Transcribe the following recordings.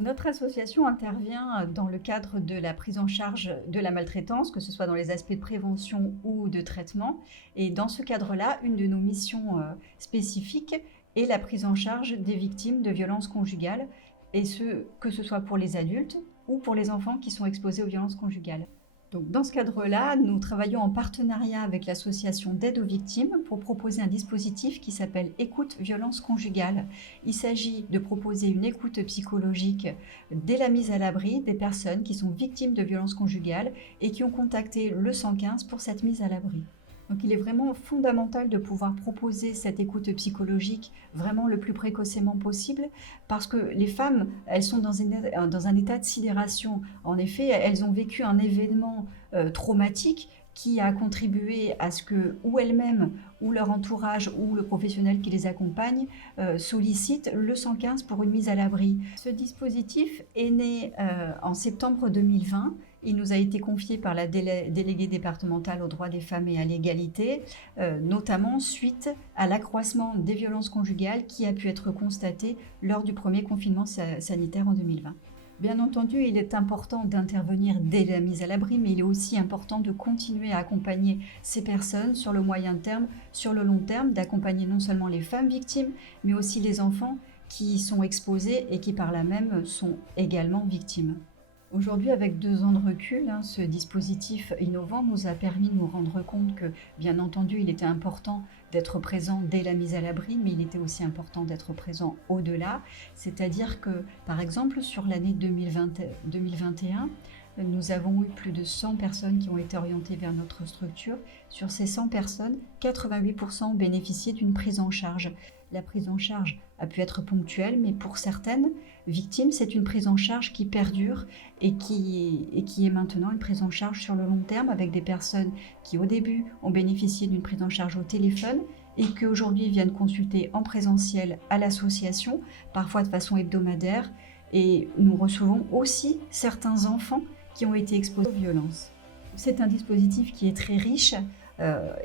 Notre association intervient dans le cadre de la prise en charge de la maltraitance, que ce soit dans les aspects de prévention ou de traitement. Et dans ce cadre-là, une de nos missions spécifiques est la prise en charge des victimes de violences conjugales, et que ce soit pour les adultes ou pour les enfants qui sont exposés aux violences conjugales. Donc, dans ce cadre-là, nous travaillons en partenariat avec l'association d'aide aux victimes pour proposer un dispositif qui s'appelle Écoute Violence Conjugale. Il s'agit de proposer une écoute psychologique dès la mise à l'abri des personnes qui sont victimes de violences conjugales et qui ont contacté le 115 pour cette mise à l'abri. Donc il est vraiment fondamental de pouvoir proposer cette écoute psychologique vraiment le plus précocement possible, parce que les femmes, elles sont dans un état de sidération. En effet, elles ont vécu un événement traumatique qui a contribué à ce que, ou elles-mêmes, ou leur entourage, ou le professionnel qui les accompagne, sollicite le 115 pour une mise à l'abri. Ce dispositif est né en septembre 2020. Il nous a été confié par la déléguée départementale aux droits des femmes et à l'égalité, notamment suite à l'accroissement des violences conjugales qui a pu être constaté lors du premier confinement sanitaire en 2020. Bien entendu, il est important d'intervenir dès la mise à l'abri, mais il est aussi important de continuer à accompagner ces personnes sur le moyen terme, sur le long terme, d'accompagner non seulement les femmes victimes, mais aussi les enfants qui sont exposés et qui par là même sont également victimes. Aujourd'hui, avec 2 ans de recul, ce dispositif innovant nous a permis de nous rendre compte que, bien entendu, il était important d'être présent dès la mise à l'abri, mais il était aussi important d'être présent au-delà. C'est-à-dire que, par exemple, sur l'année 2021, nous avons eu plus de 100 personnes qui ont été orientées vers notre structure. Sur ces 100 personnes, 88% ont bénéficié d'une prise en charge. La prise en charge a pu être ponctuelle, mais pour certaines victimes, c'est une prise en charge qui perdure et qui est maintenant une prise en charge sur le long terme, avec des personnes qui, au début, ont bénéficié d'une prise en charge au téléphone et qui aujourd'hui viennent consulter en présentiel à l'association, parfois de façon hebdomadaire. Et nous recevons aussi certains enfants qui ont été exposés aux violences. C'est un dispositif qui est très riche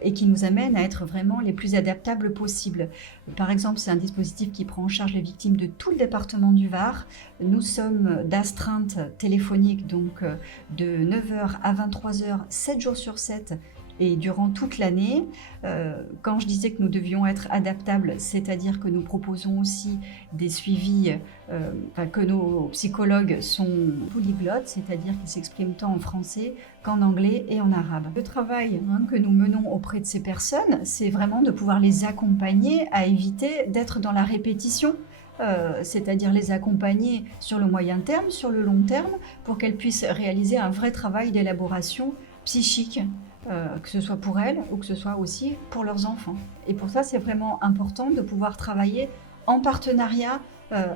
et qui nous amène à être vraiment les plus adaptables possibles. Par exemple, c'est un dispositif qui prend en charge les victimes de tout le département du Var. Nous sommes d'astreinte téléphonique, donc de 9h à 23h, 7 jours sur 7, et durant toute l'année. Quand je disais que nous devions être adaptables, c'est-à-dire que nous proposons aussi des suivis, que nos psychologues sont polyglottes, c'est-à-dire qu'ils s'expriment tant en français qu'en anglais et en arabe. Le travail que nous menons auprès de ces personnes, c'est vraiment de pouvoir les accompagner à éviter d'être dans la répétition. C'est-à-dire les accompagner sur le moyen terme, sur le long terme, pour qu'elles puissent réaliser un vrai travail d'élaboration psychique, que ce soit pour elles ou que ce soit aussi pour leurs enfants. Et pour ça, c'est vraiment important de pouvoir travailler en partenariat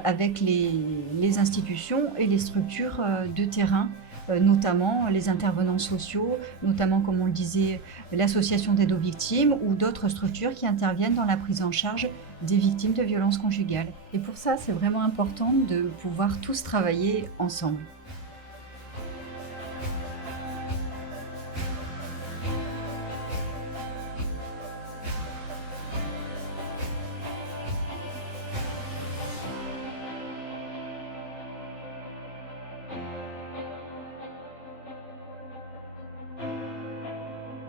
avec les institutions et les structures de terrain, notamment les intervenants sociaux, notamment, comme on le disait, l'association d'aide aux victimes ou d'autres structures qui interviennent dans la prise en charge des victimes de violences conjugales. Et pour ça, c'est vraiment important de pouvoir tous travailler ensemble.